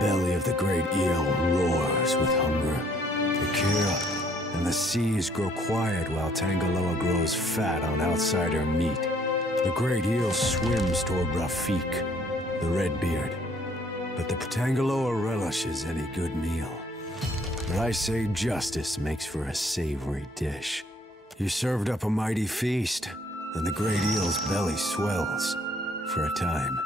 belly of the great eel roars with hunger. The Kira and the seas grow quiet while Tangaloa grows fat on outsider meat. The great eel swims toward Rafik, the Redbeard. But the Tangaloa relishes any good meal. But I say justice makes for a savory dish. You served up a mighty feast, and the great eel's belly swells for a time.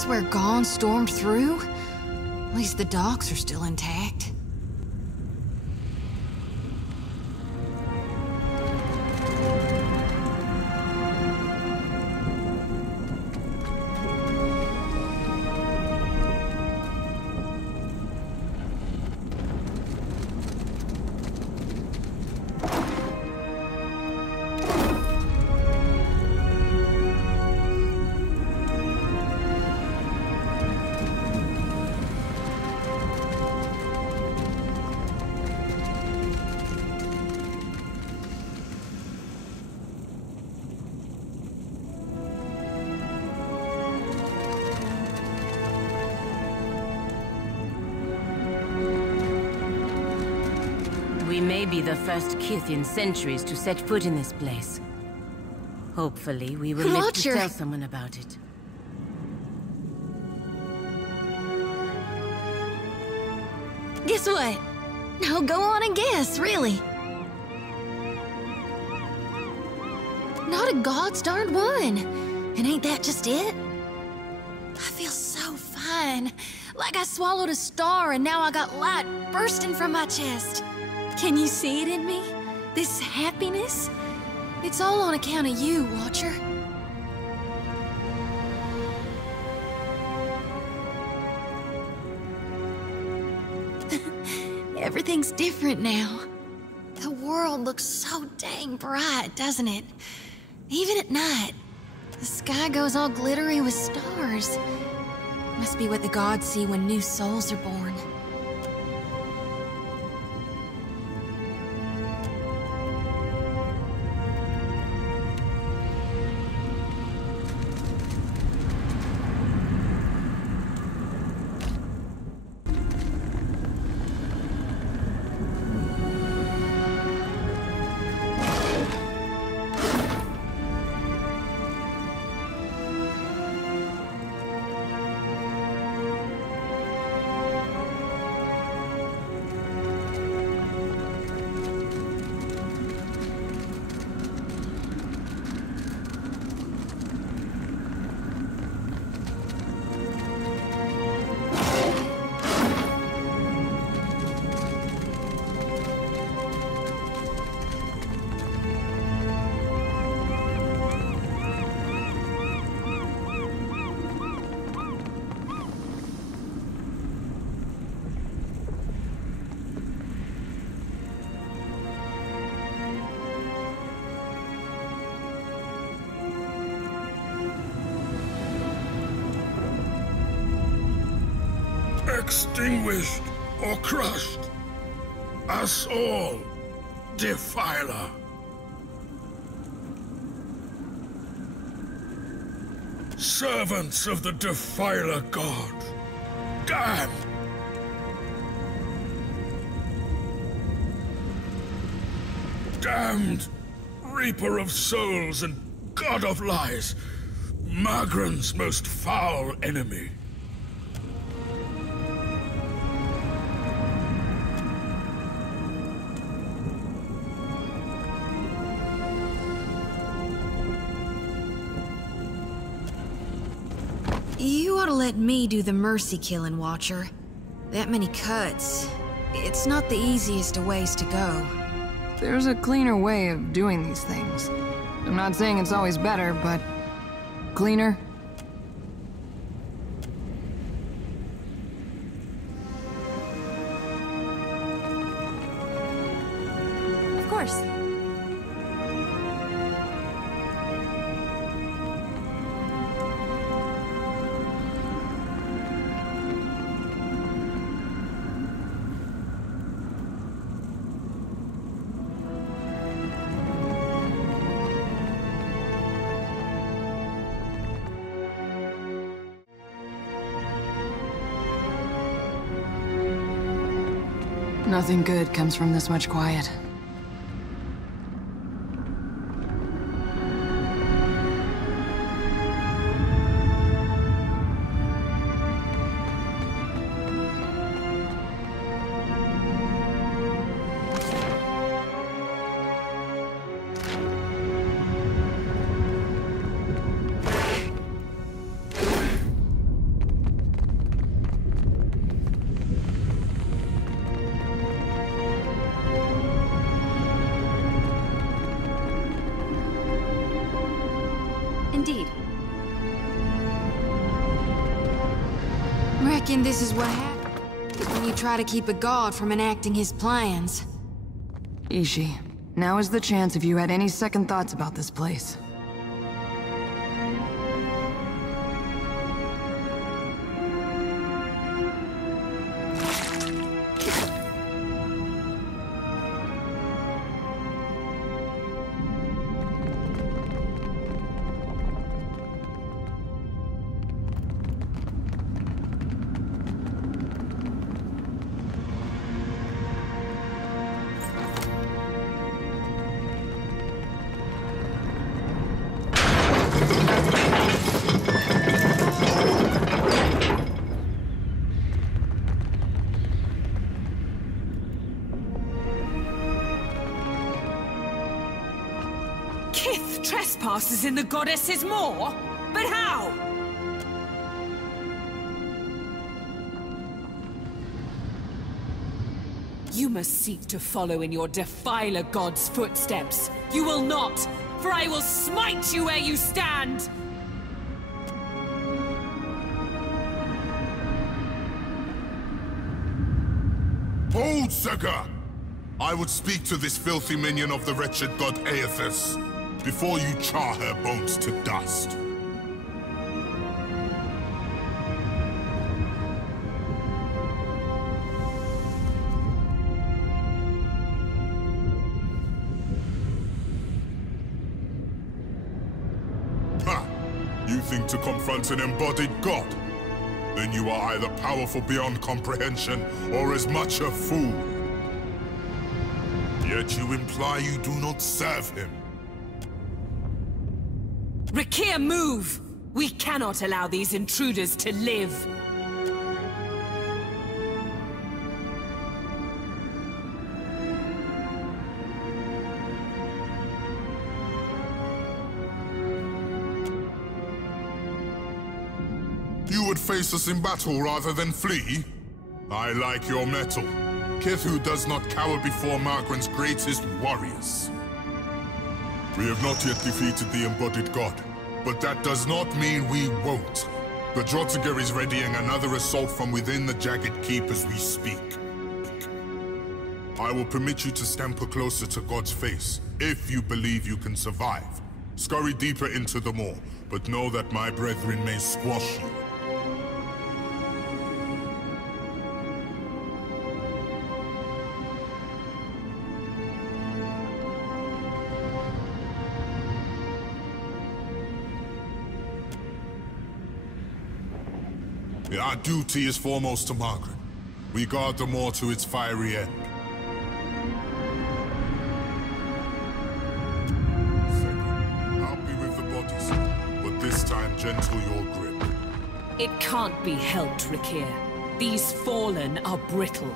this where Gaunt stormed through? At least the docks are still intact. We may be the first kith in centuries to set foot in this place. Hopefully, we will live to tell someone about it. Guess what? No, go on and guess, really. Not a god's darned one. And ain't that just it? I feel so fine. Like I swallowed a star and now I got light bursting from my chest. Can you see it in me? This happiness? It's all on account of you, Watcher. Everything's different now. The world looks so dang bright, doesn't it? Even at night. The sky goes all glittery with stars. Must be what the gods see when new souls are born. Extinguished or crushed, us all, Defiler. Servants of the Defiler God, damned. Damned Reaper of Souls and God of Lies, Magran's most foul enemy. You ought to let me do the mercy killing, Watcher. That many cuts. It's not the easiest of ways to go. There's a cleaner way of doing these things. I'm not saying it's always better, but cleaner. Of course. Nothing good comes from this much quiet. Reckon this is what happens when you try to keep a god from enacting his plans. Ishi, now is the chance if you had any second thoughts about this place. Kith trespasses in the goddess's maw? But how? You must seek to follow in your Defiler god's footsteps. You will not, for I will smite you where you stand! Hold, Sega! I would speak to this filthy minion of the wretched god Aethys, before you char her bones to dust. Ha! You think to confront an embodied god? Then you are either powerful beyond comprehension, or as much a fool. Yet you imply you do not serve him. Rakir, move! We cannot allow these intruders to live. You would face us in battle rather than flee? I like your mettle. Kith who does not cower before Margren's greatest warriors. We have not yet defeated the embodied god, but that does not mean we won't. The Drotiger is readying another assault from within the Jagged Keep as we speak. I will permit you to scamper closer to God's face, if you believe you can survive. Scurry deeper into the maw, but know that my brethren may squash you. Our duty is foremost to Margren. We guard the moor to its fiery end. Second, I'll be with the bodies, but this time gentle your grip. It can't be helped, Rakir. These fallen are brittle.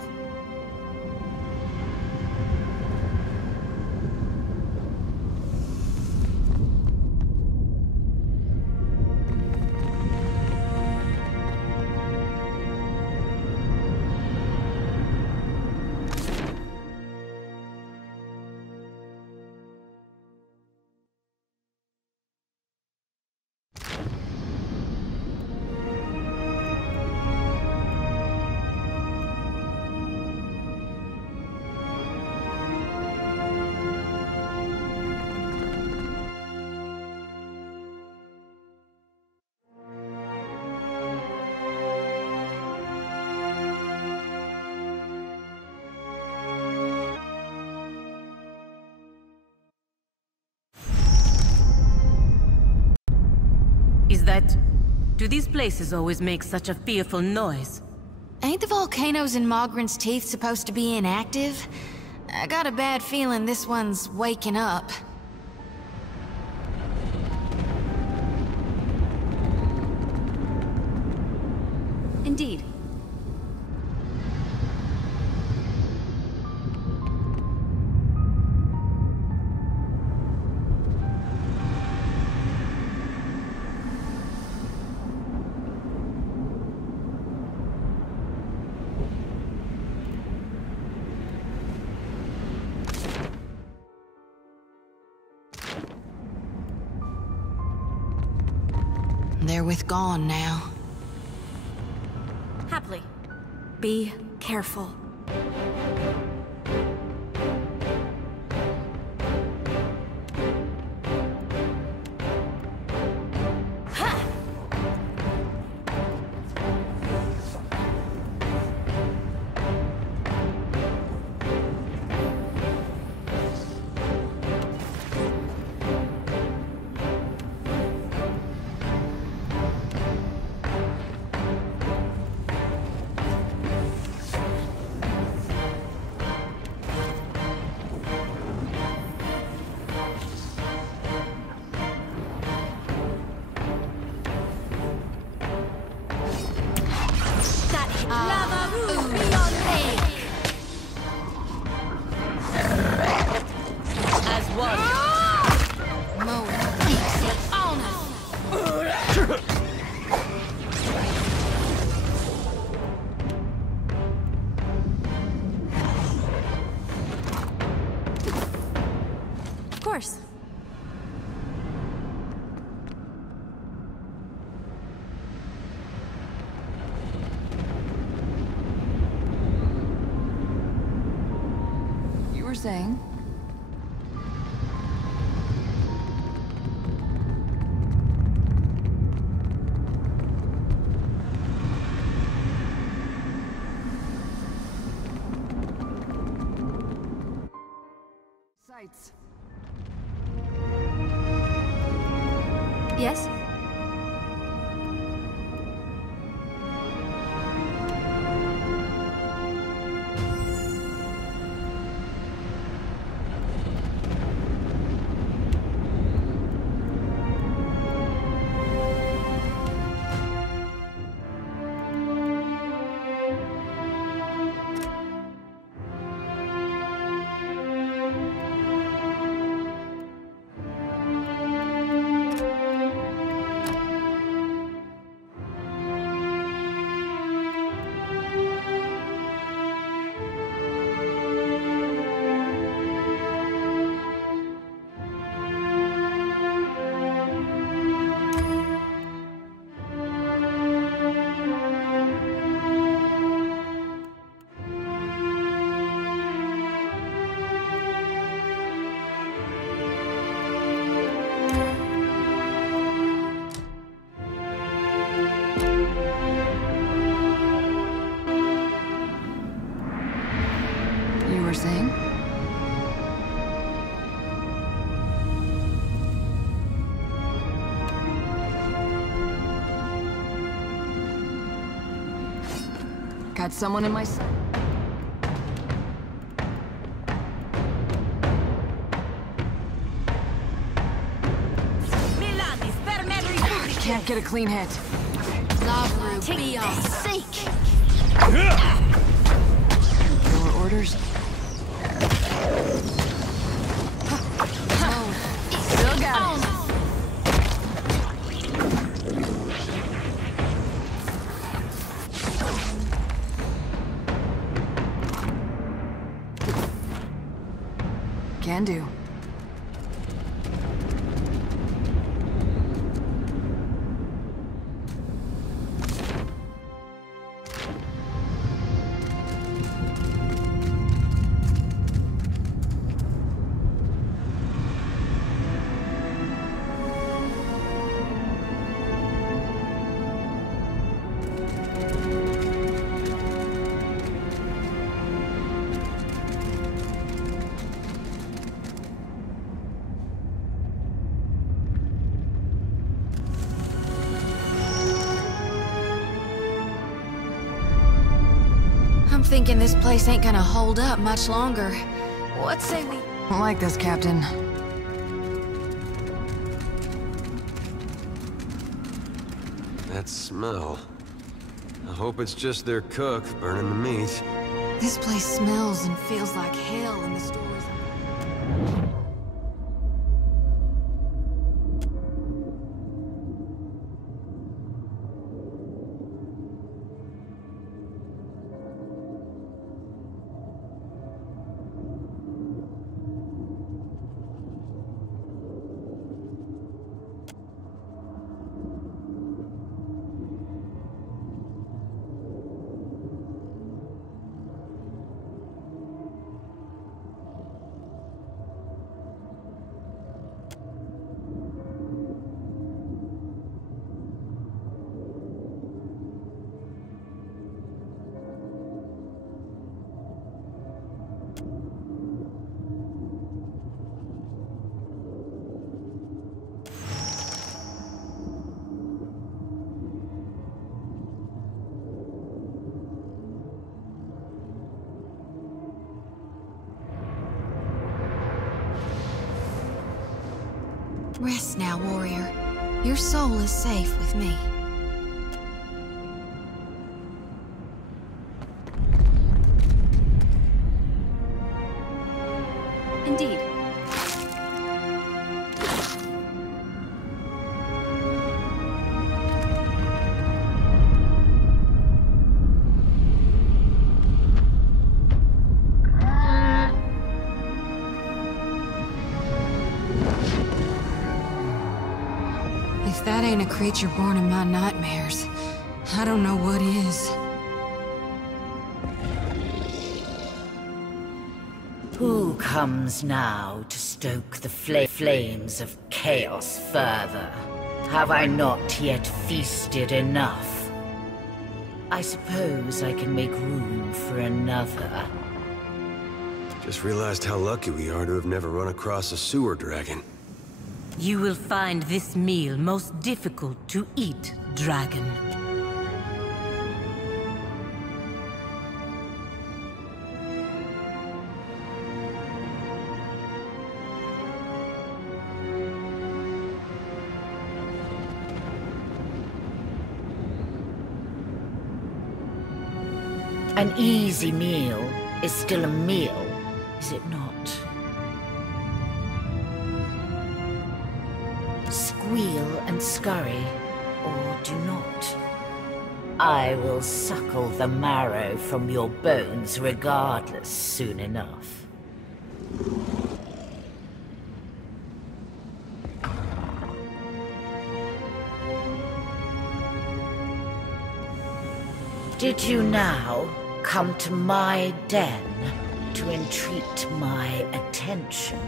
Do these places always make such a fearful noise? Ain't the volcanoes in Margren's Teeth supposed to be inactive? I got a bad feeling this one's waking up. Indeed. They're with gone now. Happily. Be careful. Of course. You were saying? Sights. Yes? You were saying? Got someone in my sight. Can't get a clean hit. Lavru, be our sake! Your orders? Still got it. Can do. I'm thinking this place ain't gonna hold up much longer. What say we... Don't like this, Captain. That smell. I hope it's just their cook burning the meat. This place smells and feels like hell in the stories. peace now, warrior. Your soul is safe with me. Indeed. If that ain't a creature born in my nightmares, I don't know what is. Who comes now to stoke the flames of chaos further? Have I not yet feasted enough? I suppose I can make room for another. Just realized how lucky we are to have never run across a sewer dragon. You will find this meal most difficult to eat, dragon. An easy meal is still a meal, is it not? Squeal and scurry, or do not. I will suckle the marrow from your bones regardless soon enough. Did you now come to my den to entreat my attention?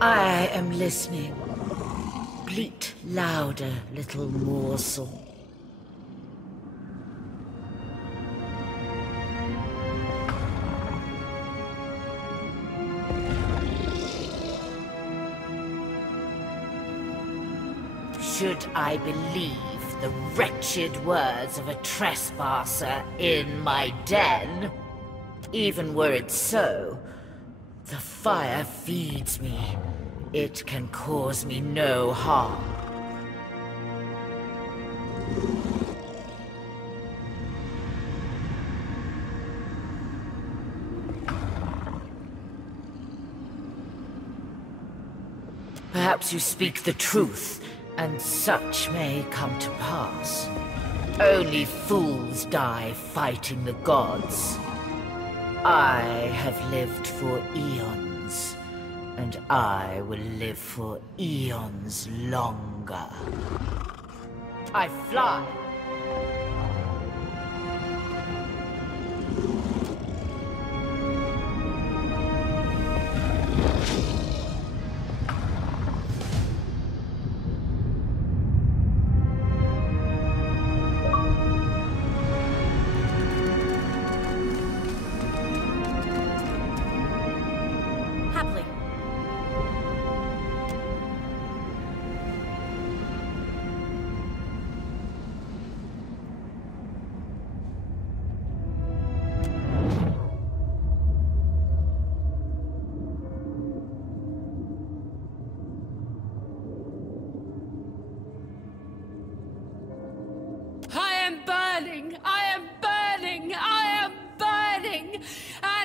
I am listening. Bleat louder, little morsel. Should I believe the wretched words of a trespasser in my den? Even were it so, the fire feeds me. It can cause me no harm. Perhaps you speak the truth, and such may come to pass. Only fools die fighting the gods. I have lived for eons, and I will live for eons longer. I fly.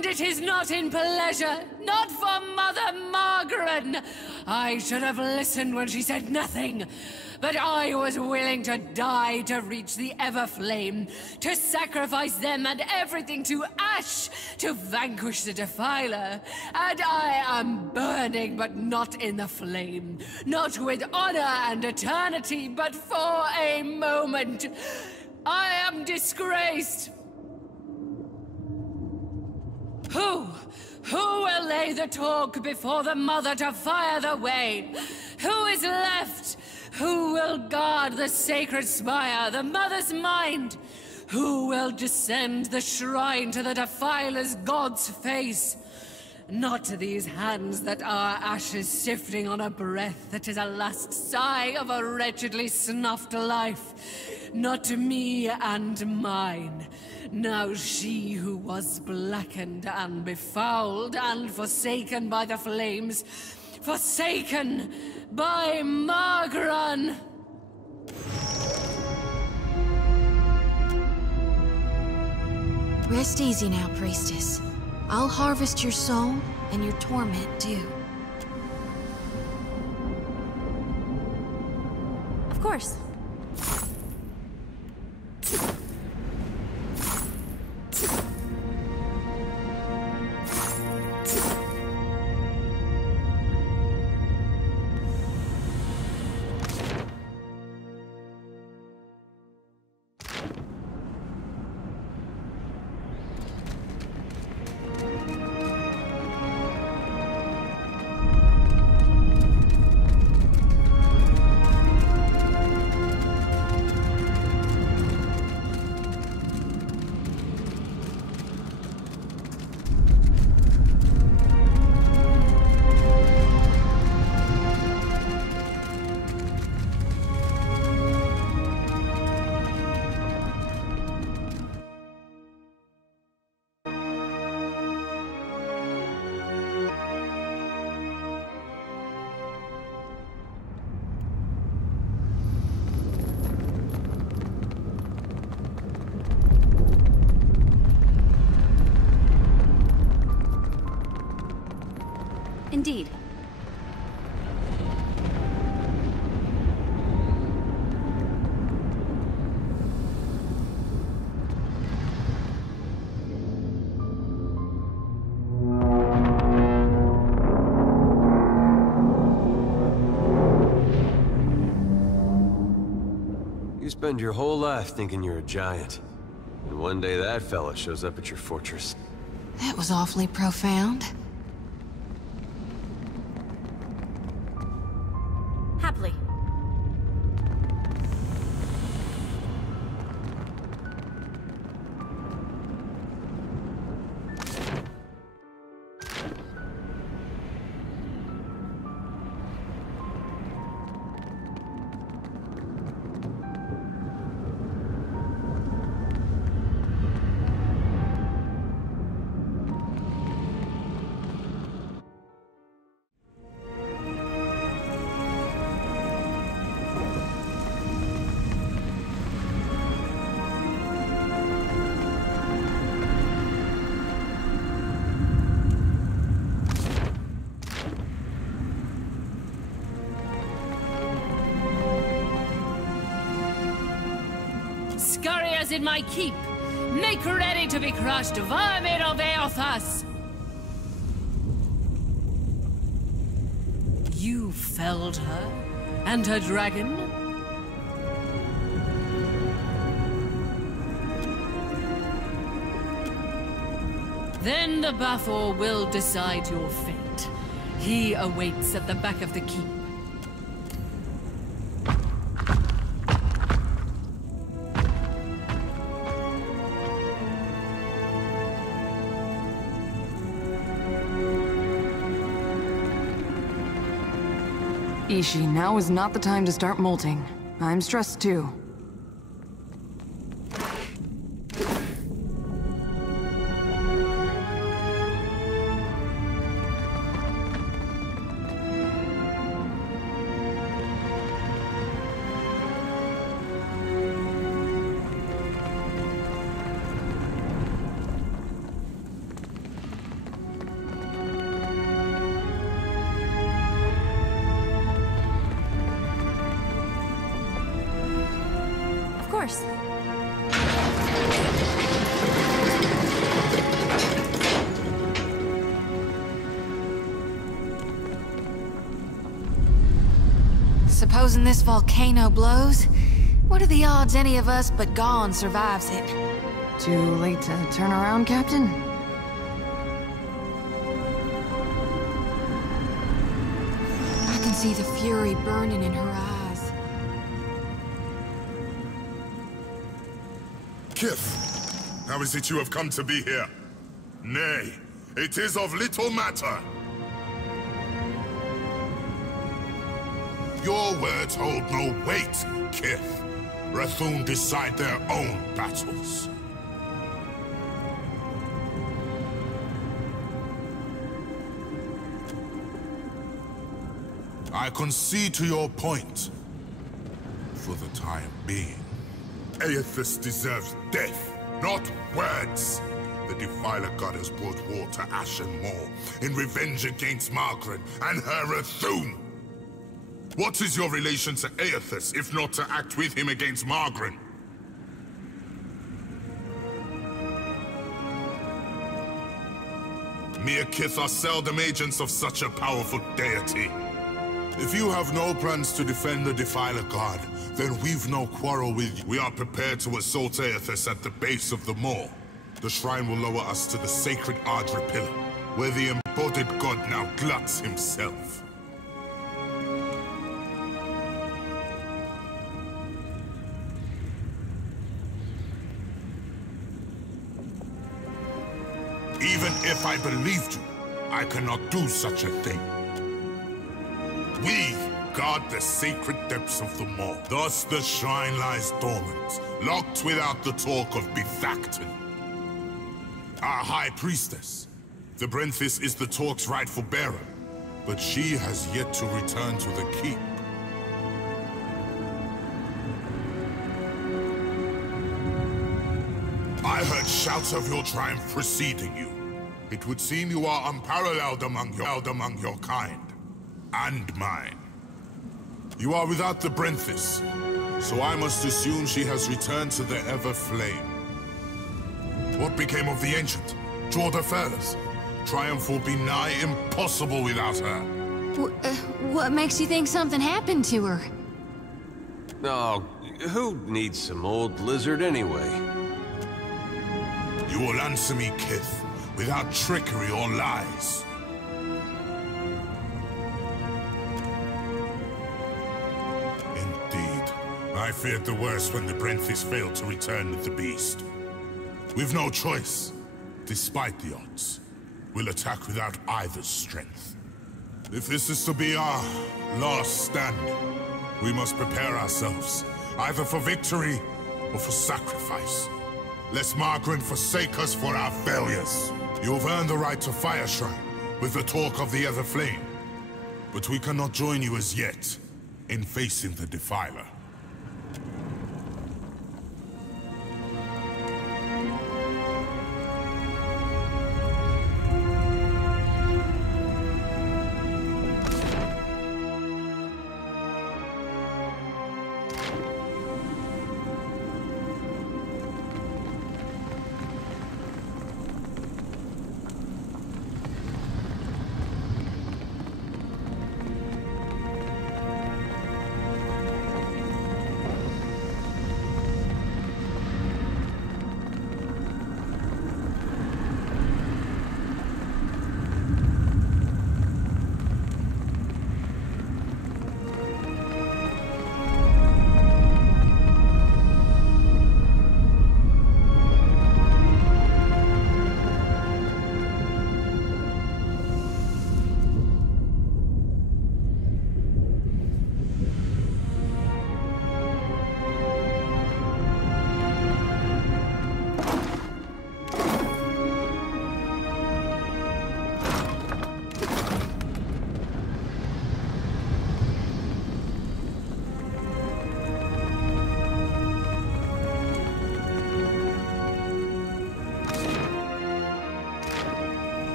It is not in pleasure, not for Mother Margaret. I should have listened when she said nothing. But I was willing to die to reach the Everflame, to sacrifice them and everything to ash, to vanquish the Defiler. And I am burning, but not in the flame. Not with honor and eternity, but for a moment. I am disgraced. Who will lay the talk before the Mother to fire the way? Who is left? Who will guard the sacred spire, the Mother's mind? Who will descend the shrine to the Defiler's god's face? Not to these hands that are ashes sifting on a breath that is a last sigh of a wretchedly snuffed life. Not to me and mine. Now she who was blackened and befouled and forsaken by the flames, forsaken by Margran. Rest easy now, priestess. I'll harvest your soul and your torment too. Of course. Indeed. You spend your whole life thinking you're a giant. And one day that fella shows up at your fortress. That was awfully profound. Happily. Scurriers in my keep, make ready to be crushed, vermin of Eothas! You felled her, and her dragon? Then the Bathor will decide your fate. He awaits at the back of the keep. Ishi, now is not the time to start molting. I'm stressed too. Of course. Supposing this volcano blows, what are the odds any of us but Gone survives it? Too late to turn around, Captain? I can see the fury burning in her eyes. Kith, how is it you have come to be here? Nay, it is of little matter. Your words hold no weight, Kith. Rathun decide their own battles. I concede to your point. For the time being. Aethys deserves death, not words. The Defiler God has brought war to Ashen Moor in revenge against Margaret and her Athum. What is your relation to Aethys, if not to act with him against Margaret? Mere Kith are seldom agents of such a powerful deity. If you have no plans to defend the Defiler God, then we've no quarrel with you. We are prepared to assault Aethys at the base of the moor. The shrine will lower us to the sacred Ardra Pillar, where the embodied god now gluts himself. Even if I believed you, I cannot do such a thing. We guard the sacred depths of the moor. Thus the shrine lies dormant, locked without the talk of Bethacton. Our High Priestess. The Brenthis is the talk's rightful bearer, but she has yet to return to the keep. I heard shouts of your triumph preceding you. It would seem you are unparalleled among your kind. And mine. You are without the Brenthis, so I must assume she has returned to the Everflame. What became of the Ancient? Jorda Furless? Triumph will be nigh impossible without her. What makes you think something happened to her? Oh, who needs some old lizard anyway? You will answer me, Kith, without trickery or lies. Indeed. I feared the worst when the Brenthis failed to return with the beast. We've no choice. Despite the odds, we'll attack without either's strength. If this is to be our last stand, we must prepare ourselves, either for victory or for sacrifice. Lest Margaret forsake us for our failures. You've earned the right to Fire Shrine, with the talk of the Everflame. But we cannot join you as yet, in facing the Defiler.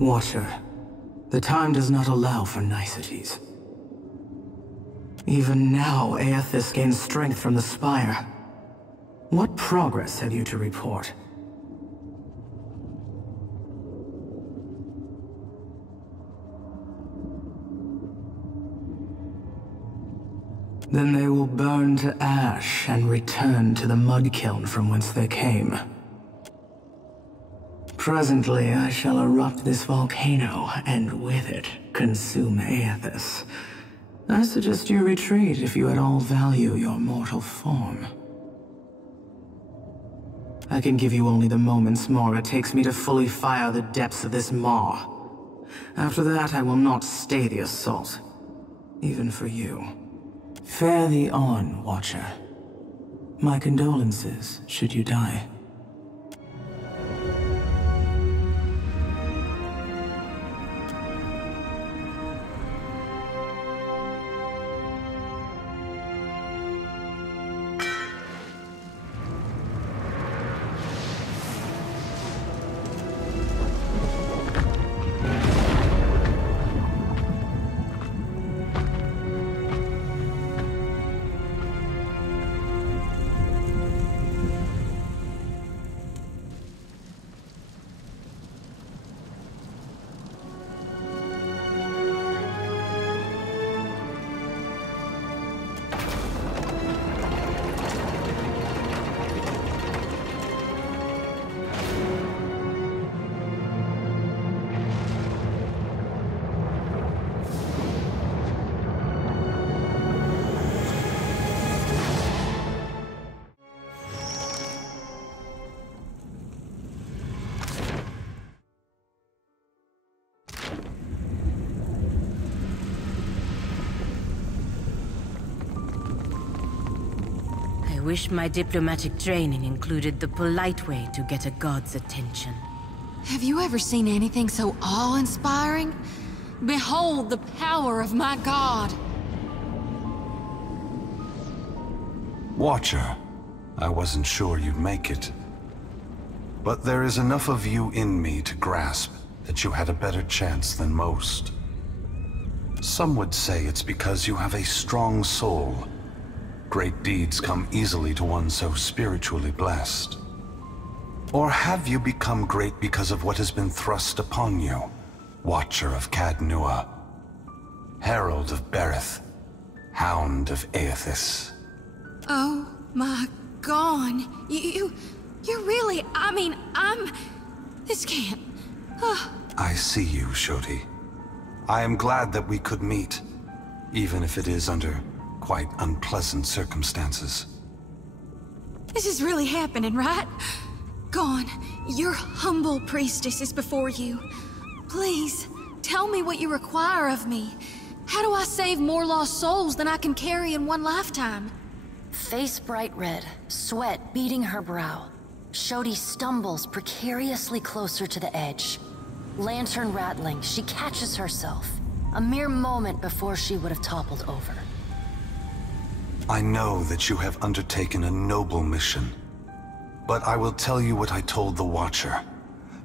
Watcher, the time does not allow for niceties. Even now, Aethys gains strength from the spire. What progress have you to report? Then they will burn to ash and return to the mud kiln from whence they came. Presently, I shall erupt this volcano, and with it, consume Aethys. I suggest you retreat if you at all value your mortal form. I can give you only the moments more it takes me to fully fire the depths of this maw. After that, I will not stay the assault, even for you. Fare thee on, Watcher. My condolences, should you die. I wish my diplomatic training included the polite way to get a god's attention. Have you ever seen anything so awe-inspiring? Behold the power of my god! Watcher, I wasn't sure you'd make it. But there is enough of you in me to grasp that you had a better chance than most. Some would say it's because you have a strong soul. Great deeds come easily to one so spiritually blessed. Or have you become great because of what has been thrust upon you? Watcher of Cadnua, Herald of Berith, Hound of Aethys. Oh my god, you're really, this can't... I see you, Shoti. I am glad that we could meet, even if it is under quite unpleasant circumstances. This is really happening, right? Gon, your humble priestess is before you. Please, tell me what you require of me. How do I save more lost souls than I can carry in one lifetime? Face bright red, sweat beading her brow. Shoti stumbles precariously closer to the edge. Lantern rattling, she catches herself. A mere moment before she would have toppled over. I know that you have undertaken a noble mission. But I will tell you what I told the Watcher.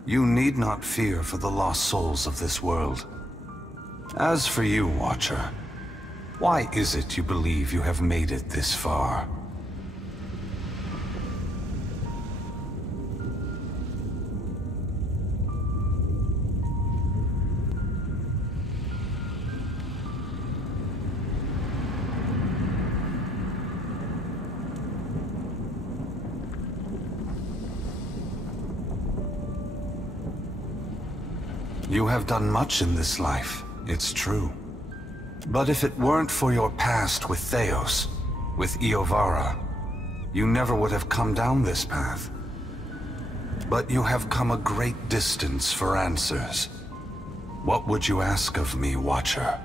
You need not fear for the lost souls of this world. As for you, Watcher, why is it you believe you have made it this far? You have done much in this life, it's true. But if it weren't for your past with Theos, with Iovara, you never would have come down this path. But you have come a great distance for answers. What would you ask of me, Watcher?